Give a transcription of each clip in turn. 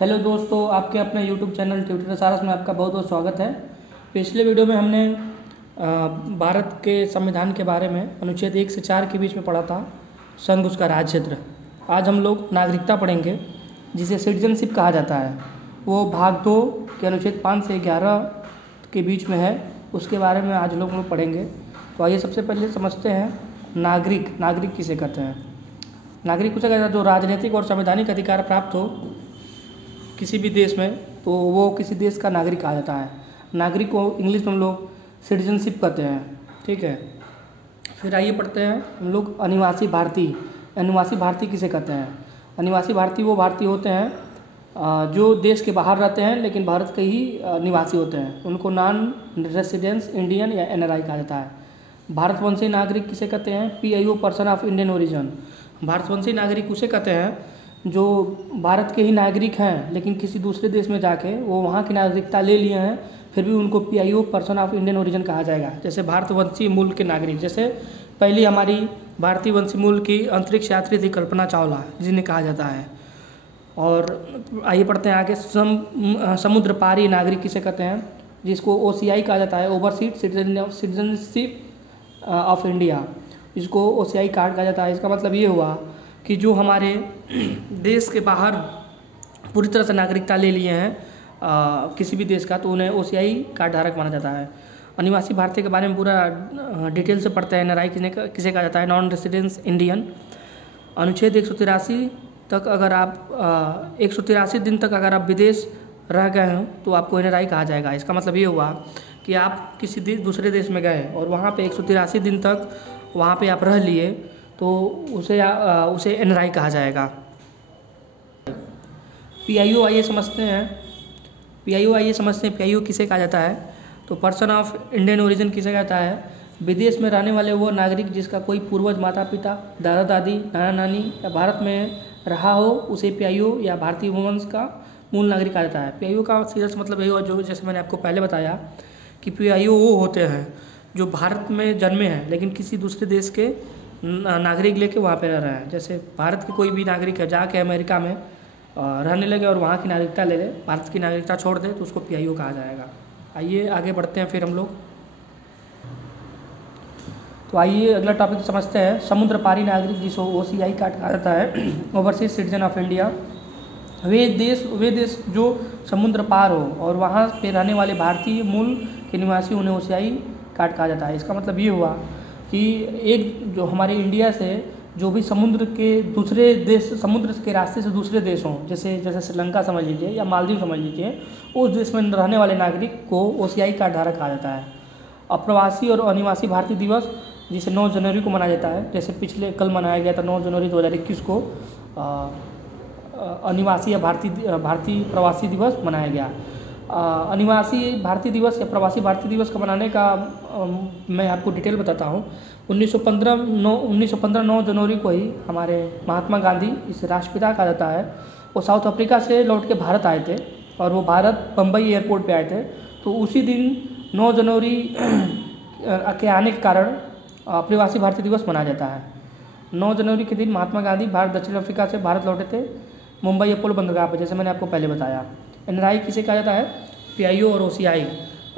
Hello दोस्तों, आपके अपने यूट्यूब चैनल ट्यूटर सारस में आपका बहुत बहुत स्वागत है। पिछले वीडियो में हमने भारत के संविधान के बारे में अनुच्छेद 1 से 4 के बीच में पढ़ा था, संघ उसका राज्य क्षेत्र। आज हम लोग नागरिकता पढ़ेंगे, जिसे सिटीजनशिप कहा जाता है। वो भाग 2 के अनुच्छेद 5 से 11 के बीच में है, उसके बारे में आज लोग पढ़ेंगे। तो आइए सबसे पहले समझते हैं नागरिक किसे कहते हैं। नागरिक उसे कहता है जो राजनीतिक और संवैधानिक अधिकार प्राप्त हो किसी भी देश में, तो वो किसी देश का नागरिक कहा जाता है। नागरिक को इंग्लिश में हम लोग सिटीजनशिप कहते हैं, ठीक है। फिर आइए पढ़ते हैं हम लोग अनिवासी भारतीय किसे कहते हैं। अनिवासी भारतीय वो भारतीय होते हैं जो देश के बाहर रहते हैं लेकिन भारत के ही निवासी होते हैं। उनको नॉन रेसिडेंस इंडियन या NRI कहा जाता है। भारतवंशी नागरिक किसे कहते हैं। PIO person of Indian origin. भारतवंशी नागरिक उसे कहते हैं जो भारत के ही नागरिक हैं लेकिन किसी दूसरे देश में जाके वो वहाँ की नागरिकता ले लिए हैं, फिर भी उनको PIO person of Indian origin कहा जाएगा। जैसे भारतवंशी मूल के नागरिक, जैसे पहली हमारी भारतीय वंशी मूल की अंतरिक्ष यात्री थी कल्पना चावला, जिन्हें कहा जाता है। और आइए पढ़ते हैं आगे। समुद्र पारी नागरिक किसे कहते हैं, जिसको OCI कहा जाता है, ओवरसीज सिटीजनशिप ऑफ इंडिया, जिसको OCI कार्ड कहा जाता है। इसका मतलब ये हुआ कि जो हमारे देश के बाहर पूरी तरह से नागरिकता ले लिए हैं किसी भी देश का, तो उन्हें OCI कार्ड धारक माना जाता है। अनिवासी भारतीय के बारे में पूरा डिटेल से पढ़ते हैं। NRI किसे कहा जाता है, नॉन रेसिडेंस इंडियन। अनुच्छेद 183 तक अगर आप 183 दिन तक अगर आप विदेश रह गए हो तो आपको NRI कहा जाएगा। इसका मतलब ये हुआ कि आप किसी दूसरे देश में गए और वहाँ पे 183 दिन तक वहाँ पे आप रह लिए तो उसे NRI कहा जाएगा। PIO आइए समझते हैं। PIO किसे कहा जाता है, तो पर्सन ऑफ इंडियन ओरिजिन किसे कहता है। विदेश में रहने वाले वो नागरिक जिसका कोई पूर्वज, माता पिता, दादा दादी, नाना नानी या भारत में रहा हो, उसे PIO या भारतीय वंश का मूल नागरिक कहा जाता है। PIO का सीधा सा मतलब ये हुआ, जो जैसे मैंने आपको पहले बताया कि PIO वो होते हैं जो भारत में जन्मे हैं लेकिन किसी दूसरे देश के नागरिक लेके वहाँ पे रह रहे हैं। जैसे भारत के कोई भी नागरिक है जाके अमेरिका में रहने लगे और वहाँ की नागरिकता ले ले, भारत की नागरिकता छोड़ दे, तो उसको PIO कहा जाएगा। आइए आगे बढ़ते हैं फिर हम लोग। तो आइए अगला टॉपिक समझते हैं। समुद्र पारी नागरिक जिसको OCI कार्ड कहा जाता है, ओवरसीज सिटीजन ऑफ इंडिया। वे देश जो समुद्र पार हो और वहाँ पे रहने वाले भारतीय मूल के निवासी, उन्हें OCI कार्ड कहा जाता है। इसका मतलब ये हुआ कि एक जो हमारे इंडिया से जो भी समुद्र के रास्ते से दूसरे देश हों, जैसे श्रीलंका समझ लीजिए या मालदीव समझ लीजिए, उस देश में रहने वाले नागरिक को OCI कार्ड धारक कहा जाता है। अप्रवासी और अनिवासी भारतीय दिवस, जिसे 9 जनवरी को मनाया जाता है, जैसे कल मनाया गया था 9 जनवरी 2021 को अनिवासी या भारतीय प्रवासी दिवस मनाया गया। अनिवासी भारतीय दिवस या प्रवासी भारतीय दिवस का मनाने का मैं आपको डिटेल बताता हूँ। 1915 9 जनवरी को ही हमारे महात्मा गांधी, इसे राष्ट्रपिता कहा जाता है, वो साउथ अफ्रीका से लौट के भारत आए थे और वो भारत बम्बई एयरपोर्ट पे आए थे। तो उसी दिन 9 जनवरी के आने के कारण प्रवासी भारतीय दिवस मनाया जाता है। 9 जनवरी के दिन महात्मा गांधी दक्षिण अफ्रीका से भारत लौटे थे, मुंबई अपोलो बंदरगाह पर, जैसे मैंने आपको पहले बताया। NRI किसे कहा जाता है, PIO और OCI।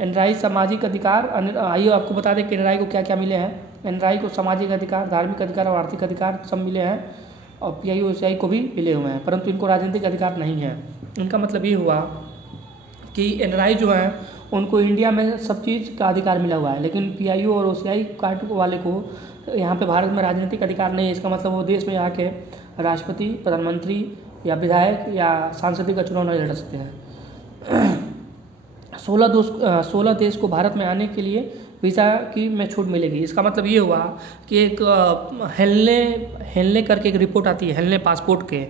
NRI सामाजिक अधिकार, आइए आपको बता दें कि NRI को क्या क्या मिले हैं। NRI को सामाजिक अधिकार, धार्मिक अधिकार और आर्थिक अधिकार सब मिले हैं और PIO OCI को भी मिले हुए हैं, परंतु इनको राजनीतिक अधिकार नहीं है। इनका मतलब ये हुआ कि NRI जो है उनको इंडिया में सब चीज़ का अधिकार मिला हुआ है, लेकिन PIO और OCI कार्ड वाले को यहाँ पे भारत में राजनीतिक अधिकार नहीं है। इसका मतलब वो देश में आके राष्ट्रपति, प्रधानमंत्री या विधायक या सांसद का चुनाव नहीं लड़ सकते हैं। 16 देश को भारत में आने के लिए वीज़ा की में छूट मिलेगी। इसका मतलब ये हुआ कि एक हेलने करके एक रिपोर्ट आती है, हेलने पासपोर्ट के,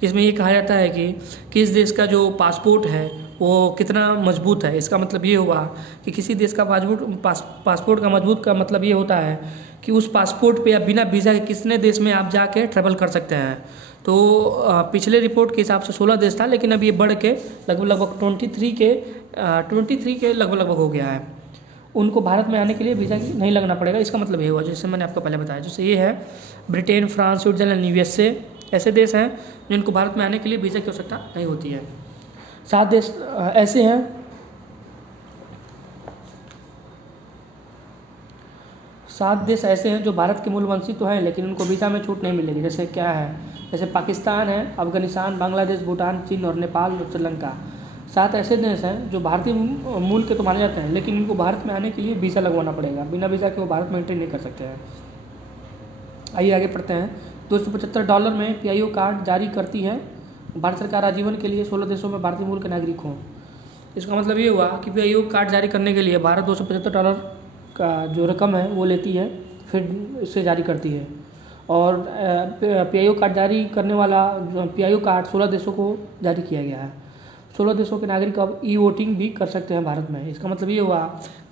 जिसमें ये कहा जाता है कि किस देश का जो पासपोर्ट है वो कितना मजबूत है। इसका मतलब ये हुआ कि किसी देश का पासपोर्ट का मजबूत का मतलब ये होता है कि उस पासपोर्ट पे या बिना वीज़ा के कितने देश में आप जाके ट्रैवल कर सकते हैं। तो पिछले रिपोर्ट के हिसाब से 16 देश था, लेकिन अब ये बढ़ के लगभग 23 के लगभग हो गया है। उनको भारत में आने के लिए वीज़ा नहीं लगना पड़ेगा। इसका मतलब ये हुआ, जैसे मैंने आपको पहले बताया, जैसे ये है ब्रिटेन, फ्रांस, स्विट्जरलैंड, USA, ऐसे देश हैं जिनको भारत में आने के लिए वीज़ा की आवश्यकता नहीं होती है। 7 देश ऐसे हैं, 7 देश ऐसे हैं जो भारत के मूलवंशी तो हैं लेकिन उनको वीज़ा में छूट नहीं मिलेगी। जैसे क्या है, जैसे पाकिस्तान है, अफगानिस्तान, बांग्लादेश, भूटान, चीन और नेपाल और श्रीलंका। 7 ऐसे देश हैं जो भारतीय मूल के तो माने जाते हैं लेकिन उनको भारत में आने के लिए वीज़ा लगवाना पड़ेगा, बिना वीज़ा के वो भारत में एंट्री नहीं कर सकते हैं। आइए आगे पढ़ते हैं। $275 में PIO कार्ड जारी करती है भारत सरकार आजीवन के लिए 16 देशों में भारतीय मूल के नागरिक हों। इसका मतलब ये हुआ कि PIO कार्ड जारी करने के लिए भारत $275 का जो रकम है वो लेती है, फिर इसे जारी करती है। और PIO कार्ड जारी करने वाला PIO कार्ड 16 देशों को जारी किया गया है। 16 देशों के नागरिक अब ई-वोटिंग भी कर सकते हैं भारत में। इसका मतलब ये हुआ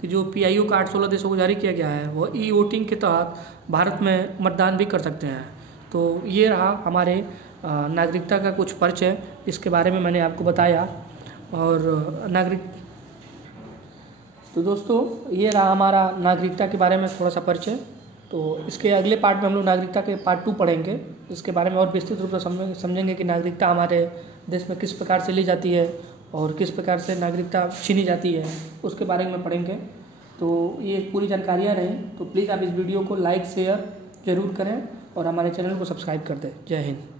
कि जो PIO कार्ड 16 देशों को जारी किया गया है वो ई-वोटिंग के तहत भारत में मतदान भी कर सकते हैं। तो ये रहा हमारे नागरिकता का कुछ परिचय, इसके बारे में मैंने आपको बताया। और तो दोस्तों ये रहा हमारा नागरिकता के बारे में थोड़ा सा परिचय। तो इसके अगले पार्ट में हम लोग नागरिकता के पार्ट 2 पढ़ेंगे। इसके बारे में और विस्तृत रूप से समझेंगे कि नागरिकता हमारे देश में किस प्रकार से ली जाती है और किस प्रकार से नागरिकता छीनी जाती है, उसके बारे में पढ़ेंगे। तो ये पूरी जानकारियाँ रहें, तो प्लीज़ आप इस वीडियो को लाइक शेयर ज़रूर करें और हमारे चैनल को सब्सक्राइब कर दें। जय हिंद।